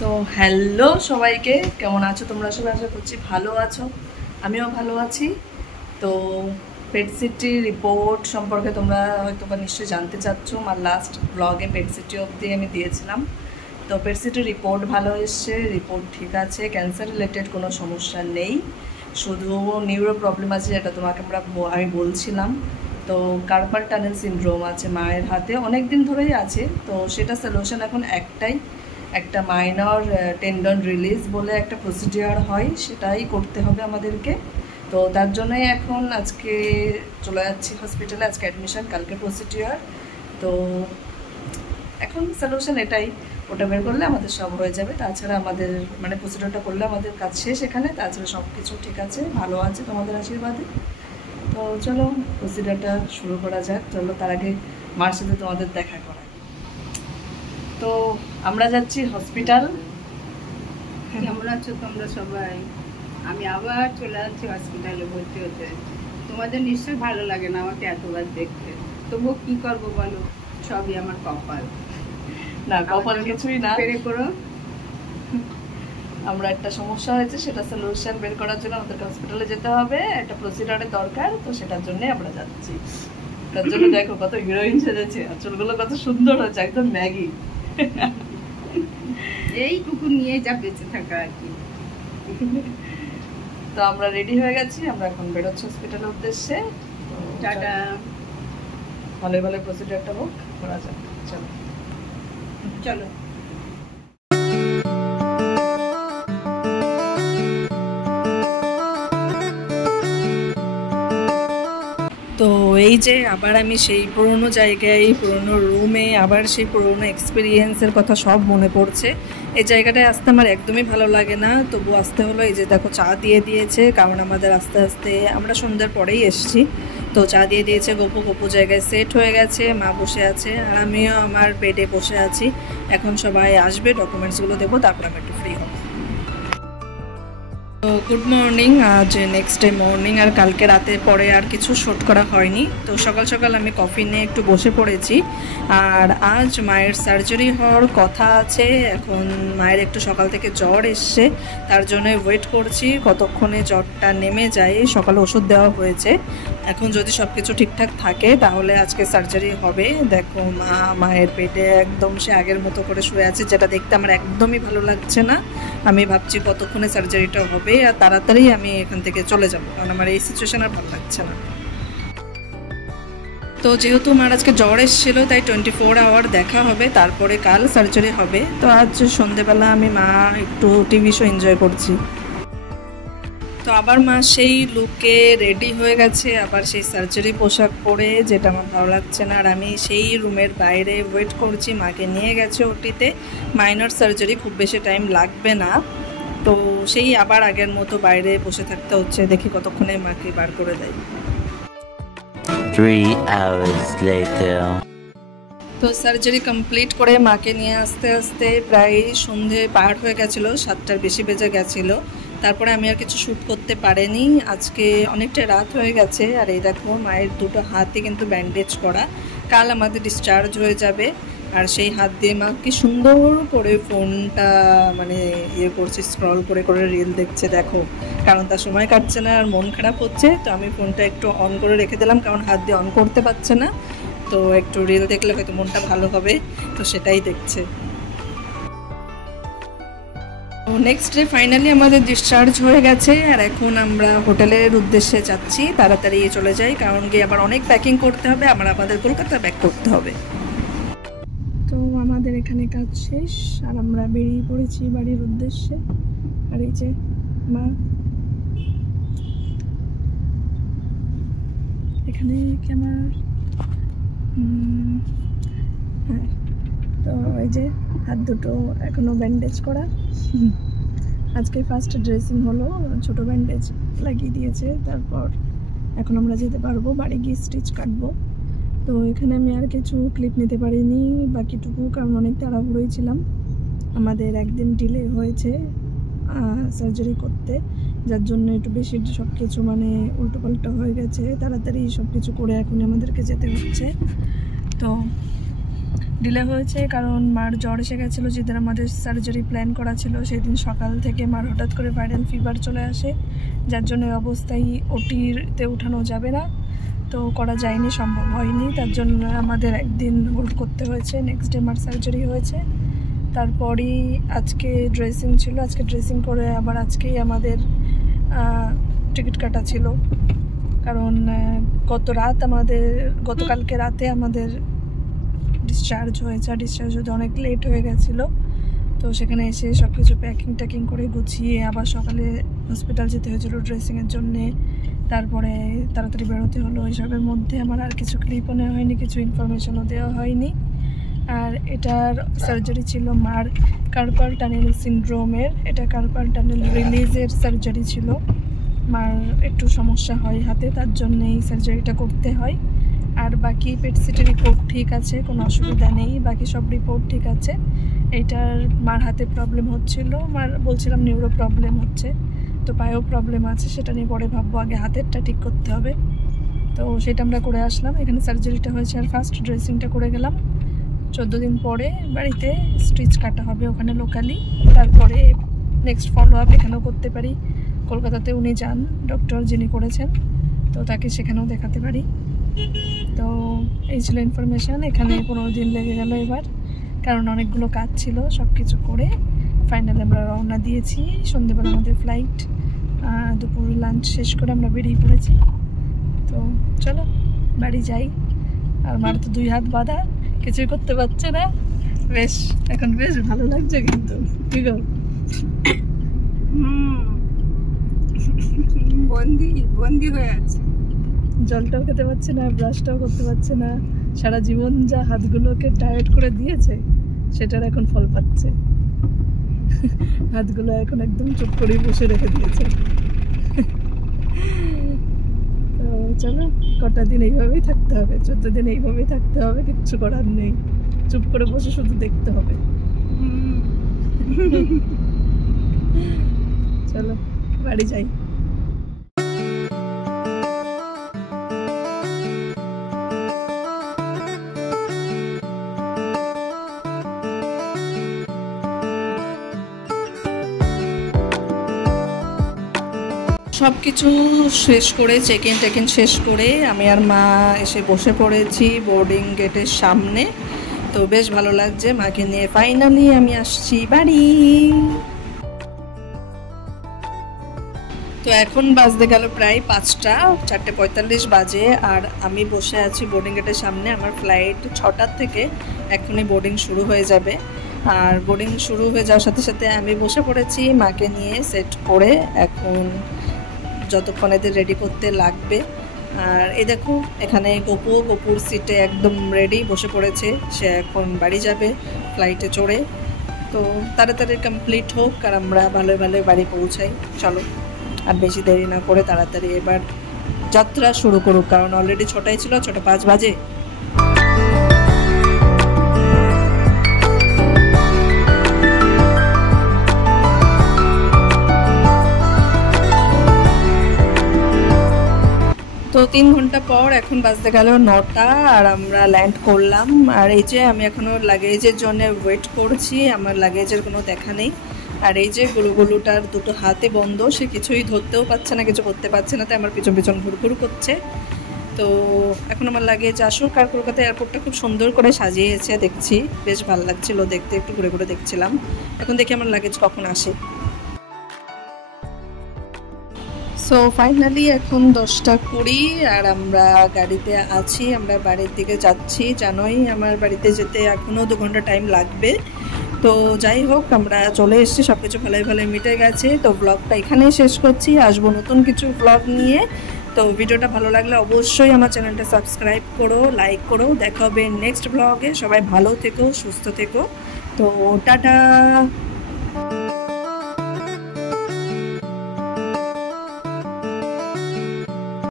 So hello সবাইকে, কেমন আছো তোমরা সবাই? আশা করছি ভালো আছো, আমিও ভালো আছি। তো পেট সিটি রিপোর্ট সম্পর্কে তোমরা হয়তো বা নিশ্চয়ই জানতে চাচ্ছ। আমার লাস্ট ব্লগে পেট সিটি অবধি আমি দিয়েছিলাম। তো পেট সিটি রিপোর্ট ভালো এসছে, রিপোর্ট ঠিক আছে, ক্যান্সার রিলেটেড কোনো সমস্যা নেই, শুধু নিউরো প্রবলেম আছে, যেটা তোমাকে আমি বলছিলাম। তো কার্পাল টানেল সিনড্রোম আছে মায়ের হাতে, অনেক দিন ধরেই আছে। তো সেটা সলিউশন এখন একটাই, একটা মাইনর টেন্ডন রিলিজ বলে একটা প্রসিডিওর হয়, সেটাই করতে হবে আমাদেরকে। তো তার জন্যই এখন আজকে চলে যাচ্ছি হসপিটালে, আজকে অ্যাডমিশন, কালকে প্রসিডিওর। তো এখন সলিউশন এটাই, ওটা বের করলে আমাদের সব হয়ে যাবে। তাছাড়া আমাদের মানে প্রসিডিওরটা করলে আমাদের কাজ শেষ এখানে। তাছাড়া সব কিছু ঠিক আছে, ভালো আছে তোমাদের আশীর্বাদে। তো চলো প্রসিডিওরটা শুরু করা যাক। চলো তার আগে মার সাথে তোমাদের দেখা করা। তো আমরা যাচ্ছি হসপিটাল। কেমন আছো তোমরা সবাই? আমি আবার চলে যাচ্ছি হসপিটালে ভর্তি হতে। তোমাদের নিশ্চয়ই ভালো লাগে না আমাকে এতবার দেখতে, তবুও কি করবো বলো, সবই আমার কপাল। না, কপাল কিছুই না, পেরে করো। আমরা একটা সমস্যা হয়েছে, সেটা সলিউশন বের করার জন্য আমাদেরকে হসপিটালে যেতে হবে, একটা প্রসিডিওরের দরকার। তো সেটার জন্যই আমরা যাচ্ছি। তার জন্য দেখো কত হিরোইন সেজেছে, আঁচলগুলো কত সুন্দর হচ্ছে, একদম ম্যাগি। এইটুকু নিয়ে যা বেঁচে থাকা আর কি। তো আমরা রেডি হয়ে গেছি, আমরা এখন বেরোচ্ছি হসপিটালের উদ্দেশ্যে। টাটা। ভালো ভালো প্রসিডিওরটা হোক, করা যাক। চলো চলো। তো এই যে আবার আমি সেই পুরনো জায়গায়, পুরনো রুমে, আবার সেই পুরনো এক্সপিরিয়েন্সের কথা সব মনে পড়ছে। এই জায়গাটায় আসতে আমার একদমই ভালো লাগে না, তবু আসতে হলো। এই যে দেখো চা দিয়ে দিয়েছে, কারণ আমাদের আস্তে আস্তে, আমরা সন্ধ্যার পরেই এসেছি। তো চা দিয়ে দিয়েছে, গপু জায়গায় সেট হয়ে গেছে, মা বসে আছে আর আমিও আমার বেডে বসে আছি। এখন সবাই আসবে, ডকুমেন্টসগুলো দেবো, তারপর আমি একটু ফ্রি হব। তো গুড মর্নিং, আজ নেক্সট ডে মর্নিং। আর কালকে রাতে পরে আর কিছু শ্যুট করা হয়নি। তো সকাল সকাল আমি কফি নিয়ে একটু বসে পড়েছি। আর আজ মায়ের সার্জারি হওয়ার কথা আছে। এখন মায়ের একটু সকাল থেকে জ্বর এসছে, তার জন্য ওয়েট করছি কতক্ষণে জ্বরটা নেমে যায়। সকালে ওষুধ দেওয়া হয়েছে, এখন যদি সব কিছু ঠিকঠাক থাকে তাহলে আজকে সার্জারি হবে। দেখো মায়ের পেটে একদম সে আগের মতো করে শুয়ে আছে, যেটা দেখতে আমার একদমই ভালো লাগছে না। আমি ভাবছি কতক্ষণে সার্জারিটা হবে আর তাড়াতাড়ি আমি এখান থেকে চলে যাব, কারণ আমার এই সিচুয়েশন আর ভালো লাগছে না। তো যেহেতু মার আজকে জ্বর এসেছিল, তাই 24 আওয়ার দেখা হবে, তারপরে কাল সার্জারি হবে। তো আজ সন্ধেবেলা আমি মা একটু টিভি শো এনজয় করছি। তো আবার মা সেই লুকে রেডি হয়ে গেছে, আবার সেই সার্জারি পোশাক পরে, যেটা আমার ভালো লাগছে না। আর আমি সেই রুমের বাইরে ওয়েট করছি, মাকে নিয়ে গেছে ওটিতে, মাইনর সার্জারি, খুব বেশি টাইম লাগবে না। তো সেই আবার আগের মতো বাইরে বসে থাকতে হচ্ছে, দেখি কতক্ষণে মাকে বার করে দেয়। 3 hours later. তো সার্জারি কমপ্লিট করে মাকে নিয়ে আসতে আসতে প্রায় সন্ধে পার হয়ে গেছিলো, 7টার বেশি বেজে গেছিলো। তারপরে আমি আর কিছু শ্যুট করতে পারিনি, আজকে অনেকটা রাত হয়ে গেছে। আর এই দেখো মায়ের দুটো হাতে কিন্তু ব্যান্ডেজ করা, কাল আমাদের ডিসচার্জ হয়ে যাবে। আর সেই হাত দিয়ে মা কি সুন্দর করে ফোনটা মানে করছে, স্ক্রল করে করে রিল দেখছে দেখো, কারণ তার সময় কাটছে না আর মন খারাপ হচ্ছে। তো আমি ফোনটা একটু অন করে রেখে দিলাম, কারণ হাত দিয়ে অন করতে পারছে না। তো একটু রিল দেখলে হয়তো মনটা ভালো হবে, তো সেটাই দেখছে। তো নেক্সট ডে ফাইনালি আমাদের ডিসচার্জ হয়ে গেছে, আর এখন আমরা হোটেলের উদ্দেশ্যে যাচ্ছি, তাড়াতাড়ি চলে যাই, কারণ গিয়ে আবার অনেক প্যাকিং করতে হবে, আমাদের কলকাতা ব্যাক করতে হবে। তো আমাদের এখানে কাজ শেষ আর আমরা বেরিয়ে পড়েছি বাড়ির উদ্দেশ্যে। আর এই যে মা এখানে ক্যামেরা, হ্যাঁ। তো এই যে হাত দুটো এখনো ব্যান্ডেজ করা, আজকে ফার্স্ট ড্রেসিং হলো, ছোট ব্যান্ডেজ লাগিয়ে দিয়েছে। তারপর এখন আমরা যেতে পারবো, বাড়ি গিয়ে স্টিচ কাটবো। তো এখানে আমি আর কিছু ক্লিপ নিতে পারিনি বাকিটুকু, কারণ অনেক তাড়াহুড়োই ছিলাম। আমাদের একদিন ডিলে হয়েছে সার্জারি করতে, যার জন্য একটু বেশি সব কিছু মানে উল্টোপাল্টা হয়ে গেছে। তাড়াতাড়ি সব কিছু করে এখন আমাদেরকে যেতে হচ্ছে। তো ডিলে হয়েছে কারণ মার জ্বর এসে গেছিলো। যেদিন আমাদের সার্জারি প্ল্যান করা ছিল সেদিন সকাল থেকে মার হঠাৎ করে ভাইরাল ফিভার চলে আসে, যার জন্য এই অবস্থায় ওটিতে উঠানো যাবে না, তো করা যায়নি, সম্ভব হয়নি। তার জন্য আমাদের একদিন হোল্ড করতে হয়েছে। নেক্সট ডে মার সার্জারি হয়েছে, তারপরই আজকে ড্রেসিং ছিল। আজকে ড্রেসিং করে আবার আজকেই আমাদের টিকিট কাটা ছিল, কারণ গতকালকে রাতে আমাদের ডিসচার্জ হয়েছে। আর ডিসচার্জ হতে অনেক লেট হয়ে গেছিলো, তো সেখানে এসে সব কিছু প্যাকিং করে গুছিয়ে আবার সকালে হসপিটাল যেতে হয়েছিল ড্রেসিংয়ের জন্যে, তারপরে তাড়াতাড়ি বেরোতে হলো। এসবের মধ্যে আমার আর কিছু ক্লিপও নেওয়া হয়নি, কিছু ইনফরমেশনও দেওয়া হয়নি। আর এটার সার্জারি ছিল মার কার্পাল টানেল সিনড্রোমের। এটা কার্পাল টানেল রিলিজের সার্জারি ছিল। মার একটু সমস্যা হয় হাতে, তার জন্য এই সার্জারিটা করতে হয়। আর বাকি পেট সিটি রিপোর্ট ঠিক আছে, কোনো অসুবিধা নেই, বাকি সব রিপোর্ট ঠিক আছে। এইটার মার হাতে প্রবলেম হচ্ছিল, মার বলছিলাম নিউরো প্রবলেম হচ্ছে, তো পায়েও প্রবলেম আছে, সেটা নিয়ে পরে ভাববো, আগে হাতেরটা ঠিক করতে হবে। তো সেটা আমরা করে আসলাম। এখানে সার্জারিটা হয়েছে আর ফার্স্ট ড্রেসিংটা করে গেলাম। 14 দিন পরে বাড়িতে স্টিচ কাটা হবে ওখানে লোকালি, তারপরে নেক্সট ফলো আপ এখানেও করতে পারি। কলকাতাতে উনি যান, ডক্টর যিনি করেছেন, তো তাকে সেখানেও দেখাতে পারি। তো এই ছিল ইনফরমেশান। এখানে 15 দিন লেগে গেল এবার, কারণ অনেকগুলো কাজ ছিল। সব কিছু করে ফাইনালি আমরা রওনা দিয়েছি। সন্ধ্যেবেলা আমাদের ফ্লাইট, দুপুর লাঞ্চ শেষ করে আমরা বেরিয়ে পড়েছি। তো চলো বাড়ি যাই। আর মার তো 2 হাত বাঁধা, কিছুই করতে পারছে না। এখন বেশ ভালো লাগছে, কিন্তু কি গো, বন্দি হয়ে আছে। জলটাও খেতে পারছে না, ব্রাশটাও করতে পারছে না। সারা জীবন যা হাতগুলোকে টায়ার্ড করে দিয়েছে সেটার এখন ফল পাচ্ছে। হাতগুলো এখন একদম চুপ করে বসে রেখে দিয়েছে। তো চলো, কটা দিন এইভাবেই থাকতে হবে, 14 দিন এইভাবেই থাকতে হবে, কিচ্ছু করার নেই। চুপ করে বসে শুধু দেখতে হবে। চলো বাড়ি যাই। সব কিছু শেষ করে চেক ইন শেষ করে আমি আর মা এসে বসে পড়েছি বোর্ডিং গেটের সামনে। তো বেশ ভালো লাগছে, মাকে নিয়ে ফাইনালি আমি আসছি বাড়ি। তো এখন বাজতে গেল প্রায় 5টা, 4:45 বাজে। আর আমি বসে আছি বোর্ডিং গেটের সামনে। আমার ফ্লাইট 6টার থেকে, এখনই বোর্ডিং শুরু হয়ে যাবে। আর বোর্ডিং শুরু হয়ে যাওয়ার সাথে সাথে আমি বসে পড়েছি মাকে নিয়ে সেট করে, এখন যতক্ষণ এদের রেডি করতে লাগবে। আর এই দেখো এখানে গপুর সিটে একদম রেডি বসে পড়েছে, সে এখন বাড়ি যাবে ফ্লাইটে চড়ে। তো তাড়াতাড়ি কমপ্লিট হোক আর আমরা ভালোই বাড়ি পৌঁছাই। চলো আর বেশি দেরি না করে তাড়াতাড়ি এবার যাত্রা শুরু করুক, কারণ অলরেডি 6টাই ছিল, 6:05 বাজে। তো 3 ঘন্টা পর এখন বাজতে গেল 9টা আর আমরা ল্যান্ড করলাম। আর এই যে আমি এখনও লাগেজের জন্য ওয়েট করছি, আমার লাগেজের কোনো দেখা নেই। আর এই যে গুলুটার 2টো হাতে বন্ধ, সে কিছুই ধরতেও পারছে না, কিছু করতে পারছে না, তাই আমার পিছন ঘুরঘুর করছে। তো এখন আমার লাগেজ আসুক। আর কলকাতা এয়ারপোর্টটা খুব সুন্দর করে সাজিয়েছে দেখছি, বেশ ভালো লাগছিলো দেখতে, একটু ঘুরে দেখছিলাম। এখন দেখি আমার লাগেজ কখন আসে। সো ফাইনালি এখন 10:20 আর আমরা গাড়িতে আছি, আমরা বাড়ির দিকে যাচ্ছি। জানোই আমার বাড়িতে যেতে এখনও 2 ঘন্টা টাইম লাগবে। তো যাই হোক, আমরা চলে এসেছি, সব কিছু ভালোই মিটে গেছে। তো ব্লগটা এখানেই শেষ করছি, আসবো নতুন কিছু ব্লগ নিয়ে। তো ভিডিওটা ভালো লাগলে অবশ্যই আমার চ্যানেলটা সাবস্ক্রাইব করো, লাইক করো। দেখা হবে নেক্সট ব্লগে। সবাই ভালো থেকো, সুস্থ থেকো। তো টাটা।